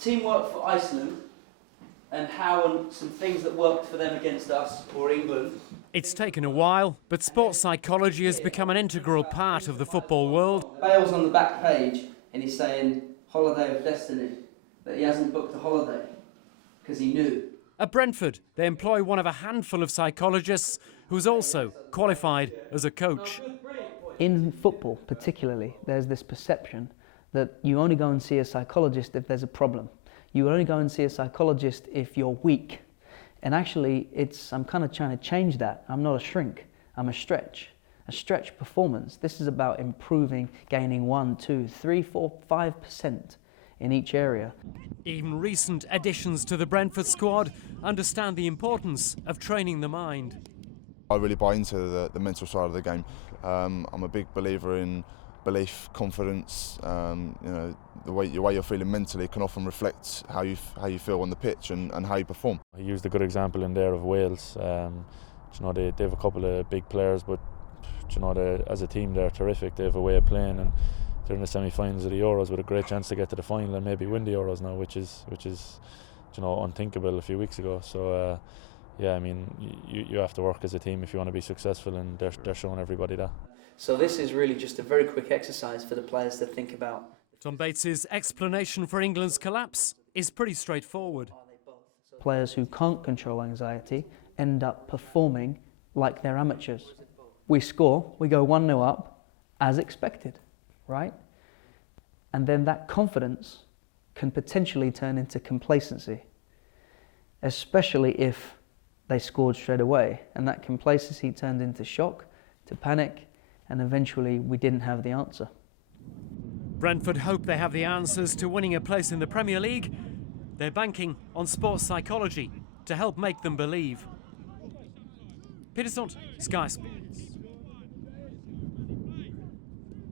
teamwork for Iceland and some things that worked for them against us or England. It's taken a while, but sports psychology has become an integral part of the football world. Bale's on the back page and he's saying holiday of destiny, that he hasn't booked a holiday because he knew. At Brentford, they employ one of a handful of psychologists who's also qualified as a coach. In football particularly, there's this perception that you only go and see a psychologist if there's a problem. You only go and see a psychologist if you're weak. And actually, I'm kind of trying to change that. I'm not a shrink, I'm a stretch performance. This is about improving, gaining 1, 2, 3, 4, 5% in each area. Even recent additions to the Brentford squad understand the importance of training the mind. I really buy into the mental side of the game. I'm a big believer in belief, confidence. The way you're feeling mentally can often reflect how you feel on the pitch and how you perform. I used a good example in there of Wales. They have a couple of big players, but as a team they're terrific. They have a way of playing, and they're in the semi-finals of the Euros with a great chance to get to the final and maybe win the Euros now, which is unthinkable a few weeks ago. So. You have to work as a team if you want to be successful, and they're showing everybody that. So this is really just a very quick exercise for the players to think about. Tom Bates's explanation for England's collapse is pretty straightforward. Players who can't control anxiety end up performing like they're amateurs. We score, we go 1-0 up, as expected, right? And then that confidence can potentially turn into complacency, especially if they scored straight away, and that complacency turned into shock, to panic, and eventually we didn't have the answer. Brentford hope they have the answers to winning a place in the Premier League. They're banking on sports psychology to help make them believe. Peter Stunt, Sky Sport.